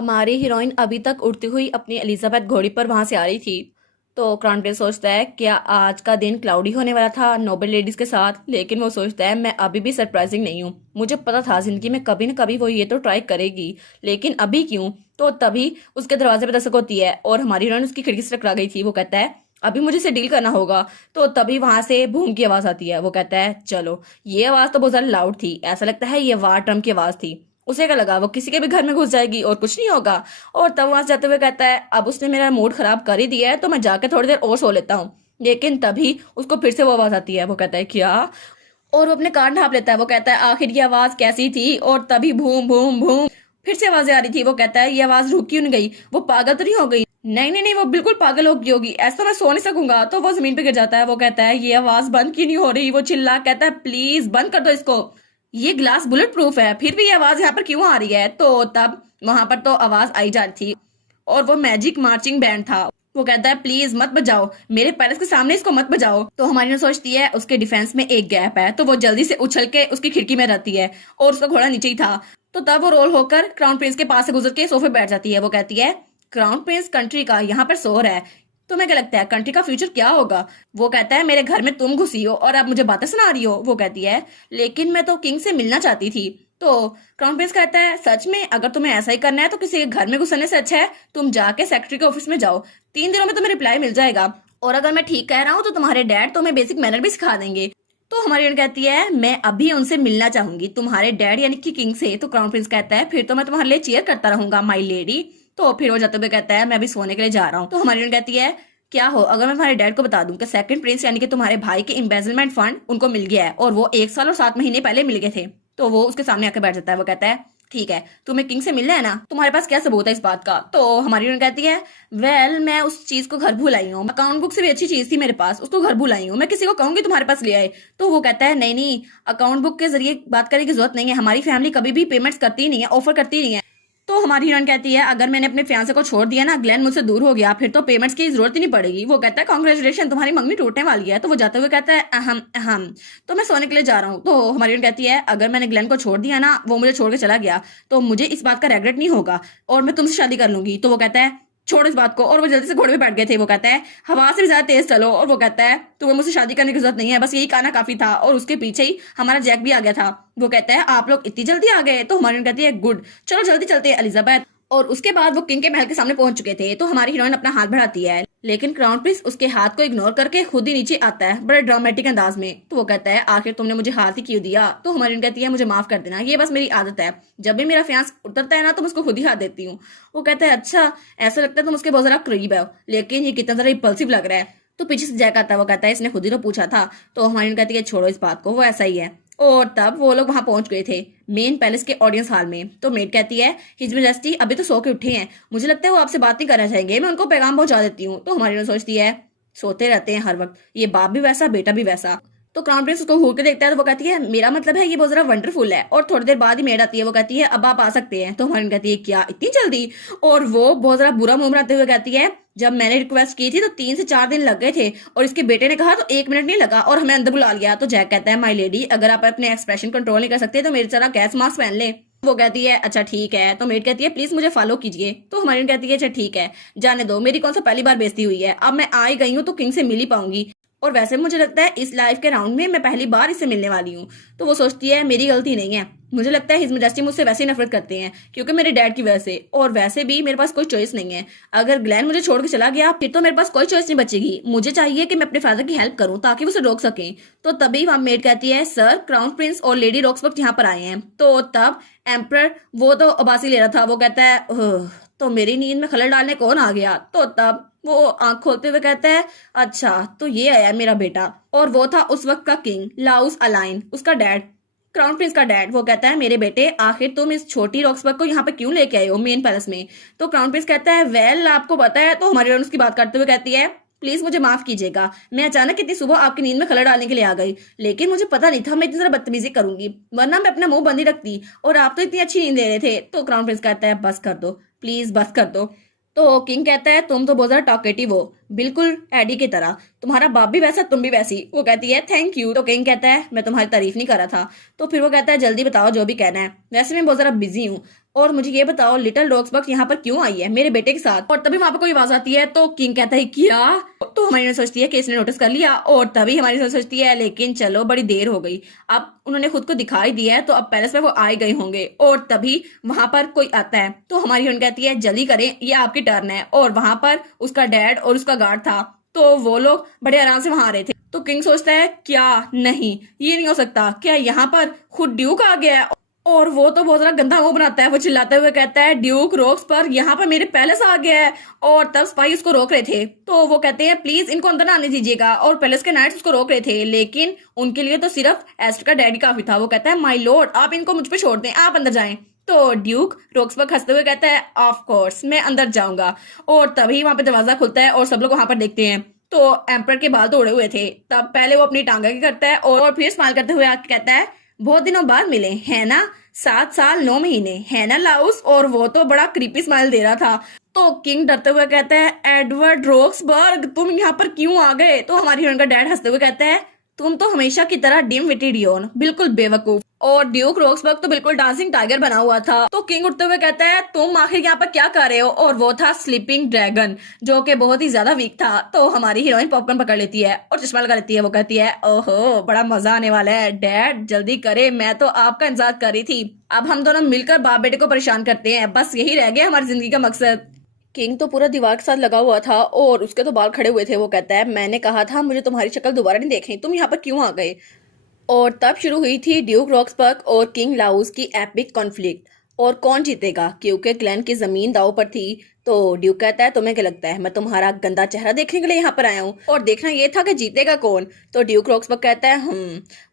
हमारी हीरोइन अभी तक उड़ती हुई अपनी एलिजाबेथ घोड़ी पर वहां से आ रही थी। तो क्राउन प्रिंस सोचता है क्या आज का दिन क्लाउडी होने वाला था नोबल लेडीज के साथ, लेकिन वो सोचता है मैं अभी भी सरप्राइजिंग नहीं हूँ। मुझे पता था जिंदगी में कभी न कभी वो ये तो ट्राई करेगी, लेकिन अभी क्यों। तो तभी उसके दरवाजे पर दस्तक होती है और हमारी हीरोइन उसकी खिड़की से टकरा गई थी। वो कहता है अभी मुझे इसे डील करना होगा। तो तभी वहां से बूम की आवाज आती है। वो कहता है चलो। ये आवाज तो बहुत ज्यादा लाउड थी, ऐसा लगता है ये वार ड्रम की आवाज थी। उसे क्या लगा वो किसी के भी घर में घुस जाएगी और कुछ नहीं होगा। और तब वहां से जाते हुए कहता है अब उसने मेरा मूड खराब कर ही दिया है तो मैं जाके थोड़ी देर और सो लेता हूँ। लेकिन तभी उसको फिर से वो आवाज आती है। वो कहता है क्या। और वो अपने कान ढांप लेता है। वो कहता है आखिर ये आवाज कैसी थी। और तभी भूम भूम भूम फिर से आवाजें आ रही थी। वो कहता है ये आवाज रुक क्यों नहीं गई, वो पागल तो नहीं हो गई। नहीं नहीं नहीं, वो बिल्कुल पागल हो गई होगी, ऐसा तो मैं सो नहीं सकूंगा। तो वो जमीन पे गिर जाता है। वो कहता है ये आवाज बंद क्यों नहीं हो रही। वो चिल्ला कहता है प्लीज बंद कर दो इसको, ये ग्लास बुलेट प्रूफ है, फिर भी ये आवाज यहाँ पर क्यों आ रही है। तो तब वहां पर तो आवाज आई जा रही थी और वो मैजिक मार्चिंग बैंड था। वो कहता है प्लीज मत बजाओ, मेरे पैलेस के सामने इसको मत बजाओ। तो हमारी ने सोचती है उसके डिफेंस में एक गैप है, तो वो जल्दी से उछल के उसकी खिड़की में रहती है और उसका घोड़ा नीचे ही था। तो तब वो रोल होकर क्राउन प्रिंस के पास से गुजर के सोफे बैठ जाती है। वो कहती है क्राउन प्रिंस कंट्री का यहाँ पर शोर है, तुम्हें क्या लगता है कंट्री का फ्यूचर क्या होगा। वो कहता है मेरे घर में तुम घुसी हो और अब मुझे बातें सुना रही हो। वो कहती है लेकिन मैं तो किंग से मिलना चाहती थी। तो क्राउन प्रिंस कहता है सच में अगर तुम्हें ऐसा ही करना है तो किसी के घर में घुसने से अच्छा है तुम जाके सेक्रेटरी के ऑफिस में जाओ, 3 दिनों में तुम्हें रिप्लाई मिल जाएगा। और अगर मैं ठीक कह रहा हूँ तो तुम्हारे डैड तुम्हें बेसिक मैनर भी सिखा देंगे। तो हमारी बहन कहती है मैं अभी उनसे मिलना चाहूंगी, तुम्हारे डैड यानी कि किंग से। तो क्राउन प्रिंस कहता है फिर तो मैं तुम्हारे लिए चीयर करता रहूंगा माई लेडी। तो फिर वो जाते हुए कहता है मैं अभी सोने के लिए जा रहा हूँ। तो हमारी बहन कहती है क्या हो अगर मैं तुम्हारे डैड को बता दूं कि सेकंड प्रिंस यानी कि तुम्हारे भाई के एम्बेजलमेंट फंड उनको मिल गया है और वो 1 साल और 7 महीने पहले मिल गए थे। तो वो उसके सामने आकर बैठ जाता है। वो कहता है ठीक है तुम्हें किंग से मिलना है ना, तुम्हारे पास क्या सबूत है इस बात का। तो हमारी बहन कहती है वेल मैं उस चीज को घर भूल आई हूँ, अकाउंट बुक से भी अच्छी चीज थी मेरे पास, उसको घर भूल आई हूँ, मैं किसी को कहूंगी तुम्हारे पास ले आए। तो वो कहता है नहीं नहीं, अकाउंट बुक के जरिए बात करने की जरूरत नहीं है, हमारी फैमिली कभी भी पेमेंट्स करती नहीं है, ऑफर करती नहीं है। तो हमारी हीरोइन कहती है अगर मैंने अपने फियांसे को छोड़ दिया ना, ग्लेन मुझसे दूर हो गया, फिर तो पेमेंट्स की जरूरत ही नहीं पड़ेगी। वो कहता है कांग्रेचुलेशन तुम्हारी मंगनी टूटने वाली है। तो वो जाते हुए कहता है अहम अहम, तो मैं सोने के लिए जा रहा हूँ। तो हमारी हीरोइन कहती है अगर मैंने ग्लेन को छोड़ दिया ना, वो मुझे छोड़ के चला गया, तो मुझे इस बात का रेग्रेट नहीं होगा और मैं तुमसे शादी कर लूंगी। तो वो कहता है छोड़ इस बात को, और वो जल्दी से घोड़े पे बैठ गए थे। वो कहता है हवा से भी ज्यादा तेज चलो। और वो कहता है तुम्हें मुझसे शादी करने की जरूरत नहीं है, बस यही कहना काफी था। और उसके पीछे ही हमारा जैक भी आ गया था। वो कहता है आप लोग इतनी जल्दी आ गए। तो हमारी कहती है गुड, चलो जल्दी चलते हैं एलिजाबेथ। और उसके बाद वो किंग के महल के सामने पहुंच चुके थे। तो हमारी हीरोइन अपना हाथ बढ़ाती है, लेकिन क्राउन प्रिंस उसके हाथ को इग्नोर करके खुद ही नीचे आता है बड़े ड्रामेटिक अंदाज में। तो वो कहता है आखिर तुमने मुझे हाथ ही क्यों दिया। तो हमारी हीरोइन कहती है मुझे माफ कर देना, ये बस मेरी आदत है, जब भी मेरा फियांस उतरता है ना तो मैं उसको खुद ही हाथ देती हूँ। वो कहता है अच्छा, ऐसा लगता है तुम उसके बहुत ज्यादा करीब है, लेकिन ये कितना ज्यादा इम्पल्सिव लग रहा है। तो पीछे से जैक आता है। वो कहता है इसने खुद ही तो पूछा था। तो हमारी हीरोइन कहती है छोड़ो इस बात को, वो ऐसा ही है। और तब वो लोग वहां पहुंच गए थे मेन पैलेस के ऑडियंस हॉल में। तो मेड कहती है हिज मेजेस्टी अभी तो सो के उठे हैं, मुझे लगता है वो आपसे बात नहीं करना चाहेंगे, मैं उनको पैगाम पहुंचा देती हूँ। तो हमारी सोचती है सोते रहते हैं हर वक्त, ये बाप भी वैसा बेटा भी वैसा। तो क्राउन प्रिंस उसको घूर के देखता है। तो वो कहती है मेरा मतलब है ये बहुत जरा वंडरफुल है। और थोड़ी देर बाद ही मेड आती है। वो कहती है अब आप आ सकते हैं। तो हमारी कहती है क्या इतनी जल्दी। और वो बहुत जरा बुरा मुंह बनाते हुए कहती है जब मैंने रिक्वेस्ट की थी तो 3 से 4 दिन लग गए थे और इसके बेटे ने कहा तो 1 मिनट नहीं लगा और हमें अंदर बुला लिया। तो जैक कहता है माई लेडी अगर आप अपने एक्सप्रेशन कंट्रोल नहीं कर सकते तो मेरी तरह गैस मास्क पहन ले। वो कहती है अच्छा ठीक है। तो मेड कहती है प्लीज मुझे फॉलो कीजिए। तो हमारी कहती है अच्छा ठीक है, जाने दो, मेरी कौन सा पहली बार बेइज्जती हुई है, अब मैं आ ही गई हूँ तो किंग से मिल ही पाऊंगी। और वैसे मुझे लगता है इस लाइफ के राउंड में मैं पहली बार इससे मिलने वाली हूँ। तो वो सोचती है मेरी गलती नहीं है, मुझे लगता है हिज मेजेस्टी मुझसे वैसे ही नफरत करते हैं क्योंकि मेरे डैड की वजह से, और वैसे भी मेरे पास कोई चॉइस नहीं है, अगर ग्लैन मुझे छोड़ के चला गया फिर तो मेरे पास कोई चॉइस नहीं बचेगी, मुझे चाहिए कि मैं अपने फादर की हेल्प करूं ताकि वो उसे रोक सकें। तो तभी वहां मेड कहती है सर क्राउन प्रिंस और लेडी रॉक्सबर्ग यहाँ पर आए हैं। तो तब एम्पर वो तो अबासी ले रहा था। वो कहता है तो मेरी नींद में खलल डालने कौन आ गया। तो तब वो आंख खोलते हुए कहता है अच्छा तो ये आया मेरा बेटा। और वो था उस वक्त का किंग लाउस अलाइन, उसका डैड, क्राउन प्रिंस का डैड। वो कहता है मेरे बेटे आखिर तुम इस छोटी रॉक्सबर्ग को यहाँ पे क्यों लेके आए हो मेन पैलेस में। तो क्राउन प्रिंस कहता है वेल आपको पता है। तो हमारी उसकी बात करते हुए कहती है प्लीज मुझे माफ कीजिएगा, मैं अचानक इतनी सुबह आपकी नींद में खलड़ डालने के लिए आ गई, लेकिन मुझे पता नहीं था मैं इतनी ज्यादा बदतमीजी करूंगी, वरना मैं अपना मुंह बंद ही रखती, और आप तो इतनी अच्छी नींद ले रहे थे। तो क्राउन प्रिंस कहता है बस कर दो प्लीज बस कर दो। तो किंग कहता है तुम तो बहुत ज्यादा टॉकेटिव हो, बिल्कुल एडी की तरह, तुम्हारा बाप भी वैसा तुम भी वैसी। वो कहती है थैंक यू। तो किंग कहता है मैं तुम्हारी तारीफ नहीं कर रहा था। तो फिर वो कहता है जल्दी बताओ जो भी कहना है, वैसे मैं बहुत जरा बिजी हूँ, और मुझे ये बताओ लिटिल रॉक्सबर्ग यहाँ पर क्यों आई है मेरे बेटे के साथ। और तभी वहां पर कोई आवाज आती है, तो किंग कहता है क्या। तो हमारी नर्स सोचती है कि इसने नोटिस कर लिया, और तभी हमारी नर्स सोचती है लेकिन चलो बड़ी देर हो गई, अब उन्होंने खुद को दिखाई दिया है तो अब पैलेस में वो आए गए होंगे। और तभी वहां पर कोई आता है, तो हमारी हीरोइन कहती है जल्दी करें ये आपकी टर्न है। और वहां पर उसका डैड और उसका गार्ड था, तो वो लोग बड़े आराम से वहां आ रहे थे। तो किंग सोचता है क्या, नहीं ये नहीं हो सकता, क्या यहाँ पर खुद ड्यूक आ गया है। और वो तो बहुत ज्यादा गंदा मुंह बनाता है, वो चिल्लाते हुए कहता है ड्यूक रॉक्स पर यहाँ पर मेरे पैलेस आ गया है। और तब स्पाई उसको रोक रहे थे, तो वो कहते हैं प्लीज इनको अंदर ना आने दीजिएगा, और पैलेस के नाइट्स उसको रोक रहे थे, लेकिन उनके लिए तो सिर्फ एस्टर का डैडी काफी था। वो कहता है माय लॉर्ड आप इनको मुझ पे छोड़ दें, आप अंदर जाएं। तो ड्यूक रॉक्सबर्ग हंसते हुए कहता है ऑफ कोर्स मैं अंदर जाऊंगा। और तभी वहां पे दरवाजा खुलता है और सब लोग वहां पर देखते हैं, तो एम्पर के बाल तो उड़े हुए थे। तब पहले वो अपनी टांग आगे करता है और फिर स्माइल करते हुए आके कहता है बहुत दिनों बाद मिले है ना, 7 साल 9 महीने है ना लाउस। और वो तो बड़ा क्रीपी स्माइल दे रहा था। तो किंग डरते हुए कहता है एडवर्ड रॉक्सबर्ग तुम यहाँ पर क्यों आ गए। तो हमारी हीरोइन का डैड हंसते हुए कहता है तुम तो हमेशा की तरह डिम विटेड योन, बिल्कुल बेवकूफ। और ड्यूक रॉक्सबर्ग तो बिल्कुल डांसिंग टाइगर बना हुआ था। तो किंग उठते हुए कहता है तुम आखिर यहाँ पर क्या कर रहे हो। और वो था स्लीपिंग ड्रैगन, जो कि बहुत ही ज्यादा वीक था। तो हमारी हीरोइन पॉपकॉर्न पकड़ लेती है और चश्मा लगा लेती है। वो कहती है ओहो बड़ा मजा आने वाला है, डैड जल्दी करे, मैं तो आपका इंतजार कर रही थी। अब हम दोनों मिलकर बाप बेटे को परेशान करते हैं, बस यही रह गया हमारी जिंदगी का मकसद। किंग तो पूरा दीवार के साथ लगा हुआ था और उसके तो बाल खड़े हुए थे। वो कहता है मैंने कहा था मुझे तुम्हारी शक्ल दोबारा नहीं देखनी, तुम यहाँ पर क्यों आ गए। और तब शुरू हुई थी ड्यूक रॉक्सबर्ग और किंग लाउस की एपिक कॉन्फ्लिक्ट। और कौन जीतेगा, क्योंकि ग्लेन की जमीन दांव पर थी। तो ड्यूक कहता है तुम्हें क्या लगता है मैं तुम्हारा गंदा चेहरा देखने के लिए यहाँ पर आया हूँ, और देखना ये था कि जीतेगा कौन। तो ड्यूक रॉक्सबर्ग कहता है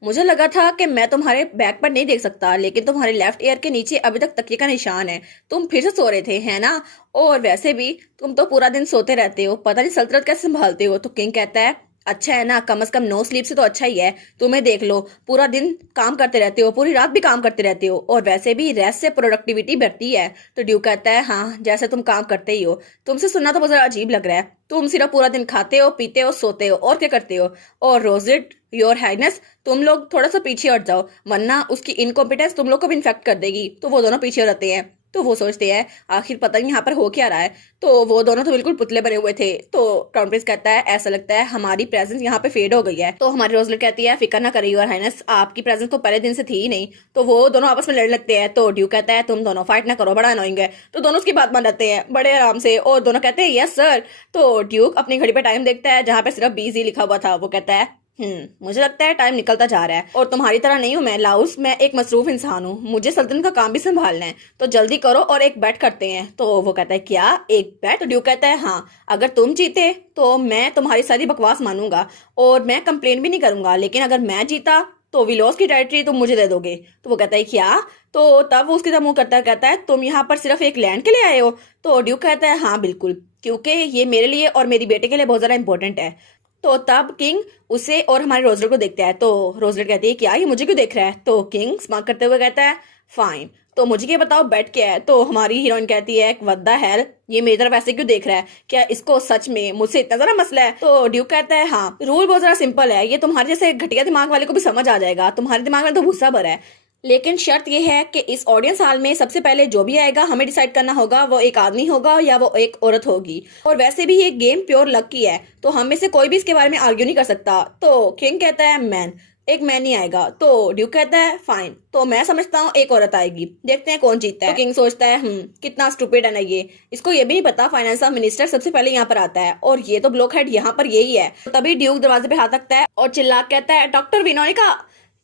मुझे लगा था कि मैं तुम्हारे बैक पर नहीं देख सकता, लेकिन तुम्हारे लेफ्ट ईयर के नीचे अभी तक तकिए का निशान है, तुम फिर से सो रहे थे है ना। और वैसे भी तुम तो पूरा दिन सोते रहते हो, पता नहीं सल्तनत कैसे संभालते हो। तो किंग कहता है अच्छा है ना, कम से कम नो स्लीप से तो अच्छा ही है, तुम्हें देख लो पूरा दिन काम करते रहते हो, पूरी रात भी काम करते रहते हो, और वैसे भी रेस्ट से प्रोडक्टिविटी बढ़ती है। तो ड्यूक कहता है हाँ जैसे तुम काम करते ही हो, तुमसे सुनना तो बहुत ज्यादा अजीब लग रहा है, तुम सिर्फ पूरा दिन खाते हो पीते हो सोते हो और क्या करते हो। और रोजिट योर हाइनेस तुम लोग थोड़ा सा पीछे हट जाओ, वरना उसकी इनकॉम्पिटेंस तुम लोग को भी इन्फेक्ट कर देगी। तो वो दोनों पीछे रहते हैं। तो वो सोचते हैं आखिर पता नहीं यहाँ पर हो क्या रहा है। तो वो दोनों तो बिल्कुल पुतले बने हुए थे। तो क्राउन प्रिंस कहता है ऐसा लगता है हमारी प्रेजेंस यहाँ पे फेड हो गई है। तो हमारी रोजलेट कहती है फिक्र ना करिए योर हाइनेस, आपकी प्रेजेंस तो पहले दिन से थी ही नहीं। तो वो दोनों आपस में लड़ लगते हैं। तो ड्यू कहता है तुम दोनों फाइट ना करो, बड़ा अनोइंग है। तो दोनों उसकी बात मान लेते हैं बड़े आराम से, और दोनों कहते हैं यस सर। तो ड्यूक अपनी घड़ी पे टाइम देखता है जहाँ पे सिर्फ बीजी लिखा हुआ था। वो कहता है मुझे लगता है टाइम निकलता जा रहा है, और तुम्हारी तरह नहीं हूँ मैं लाउस, मैं एक मसरूफ इंसान हूँ, मुझे सल्तनत का काम भी संभालना है, तो जल्दी करो और एक बैट करते हैं। तो वो कहता है क्या एक बैट। तो ड्यूक कहता है हाँ अगर तुम जीते तो मैं तुम्हारी सारी बकवास मानूंगा और मैं कंप्लेन भी नहीं करूंगा, लेकिन अगर मैं जीता तो विलोस की टेरिटरी तुम मुझे दे दोगे। तो वो कहता है क्या। तो तब वो उसकी तरफ मुंह करता है, कहता है तुम यहाँ पर सिर्फ एक लैंड के लिए आए हो। तो ड्यूक कहता है हाँ बिल्कुल, क्योंकि ये मेरे लिए और मेरी बेटे के लिए बहुत ज्यादा इंपॉर्टेंट है। तो तब किंग उसे और हमारे रोजलेट को देखता है। तो रोजलेट कहती है क्या ये मुझे क्यों देख रहा है। तो किंग स्मार्ट करते हुए कहता है फाइन, तो मुझे ये बताओ बेट क्या है। तो हमारी हीरोइन कहती है व्हाट द हेल, ये मेरी तरफ ऐसे क्यों देख रहा है, क्या इसको सच में मुझसे इतना ज्यादा मसला है। तो ड्यूक कहता है हाँ रूल बहुत ज्यादा सिंपल है, ये तुम्हारे जैसे घटिया दिमाग वाले को भी समझ आ जाएगा, तुम्हारे दिमाग में तो गुस्सा भरा है, लेकिन शर्त यह है कि इस ऑडियंस हॉल में सबसे पहले जो भी आएगा हमें डिसाइड करना होगा वो एक आदमी होगा या वो एक औरत होगी, और वैसे भी ये गेम प्योर लक की है, तो हम में से कोई भी इसके बारे में आर्ग्यू नहीं कर सकता। तो किंग कहता है मैन, एक मैन ही आएगा। तो ड्यूक कहता है फाइन, तो मैं समझता हूँ एक औरत आएगी, देखते हैं कौन जीतता है। तो किंग सोचता है कितना स्टूपिड है ना ये, इसको ये भी नहीं पता फाइनेंस का मिनिस्टर सबसे पहले यहाँ पर आता है, और ये तो ब्लॉक हेड यहाँ पर यही है। तो तभी ड्यूक दरवाजे पे हाथ रखता है और चिल्ला कहता है डॉक्टर विनोनिका,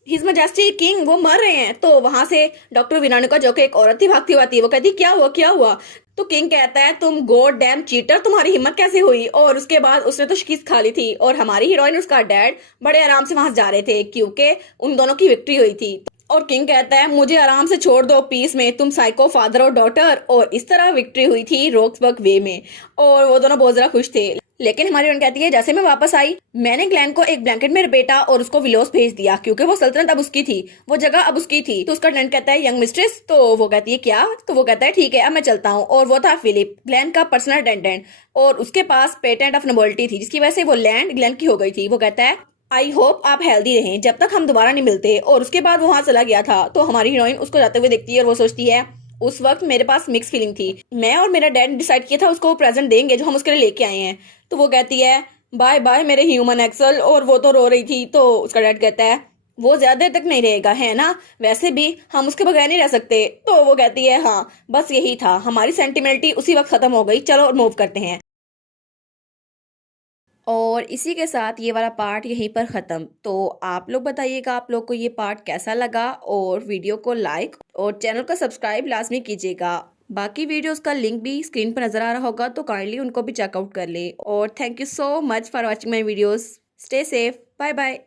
हिज मैजेस्टी किंग वो मर रहे हैं। तो वहां से डॉक्टर विनोनिका जो कि एक औरत थी भागती हुई आती है। वो कहती क्या हुआ क्या हुआ। तो किंग कहता है तुम गॉड डैम चीटर, तुम्हारी हिम्मत कैसे हुई। और उसके बाद उसने तो शिकीस खा ली थी, और हमारी हीरोइन उसका डैड बड़े आराम से वहां जा रहे थे क्योंकि उन दोनों की विक्ट्री हुई थी। और किंग कहता है मुझे आराम से छोड़ दो पीस में, तुम साइको फादर और डॉटर। और इस तरह विक्ट्री हुई थी रॉक्सबर्ग वे में, और वो दोनों बहुत ज्यादा खुश थे। लेकिन हमारी हीरोइन कहती है जैसे मैं वापस आई मैंने ग्लैन को एक ब्लैंकेट में लपेटा और उसको विलोस भेज दिया क्योंकि वो सल्तनत अब उसकी थी, वो जगह अब उसकी थी। तो उसका टेंट कहता है यंग मिस्ट्रेस, तो वो कहती है क्या? तो वो कहता है ठीक है अब मैं चलता हूँ। और वो था फिलिप, ग्लैन का पर्सनल अटेंडेंट, और उसके पास पेटेंट ऑफ नोबेलिटी थी जिसकी वजह से वो लैंड ग्लैन की हो गई थी। वो कहता है आई होप आप हेल्दी रहें जब तक हम दोबारा नहीं मिलते। और उसके बाद वो वहां चला गया था। तो हमारी हीरोइन उसको जाते हुए देखती है और वो सोचती है उस वक्त मेरे पास मिक्स फीलिंग थी, मैं और मेरा डैड डिसाइड किया था उसको प्रेजेंट देंगे जो हम उसके लिए लेके आए हैं। तो वो कहती है बाय बाय मेरे ह्यूमन एक्सल, और वो तो रो रही थी। तो उसका डैड कहता है वो ज्यादा देर तक नहीं रहेगा है ना, वैसे भी हम उसके बगैर नहीं रह सकते। तो वो कहती है हाँ बस यही था, हमारी सेंटिमेंटली उसी वक्त खत्म हो गई, चलो मूव करते हैं। और इसी के साथ ये वाला पार्ट यहीं पर ख़त्म। तो आप लोग बताइएगा आप लोग को ये पार्ट कैसा लगा, और वीडियो को लाइक और चैनल को सब्सक्राइब लाजमी कीजिएगा। बाकी वीडियोस का लिंक भी स्क्रीन पर नज़र आ रहा होगा तो काइंडली उनको भी चेकआउट कर लें। और thank you so much for watching my videos. Stay safe, bye bye.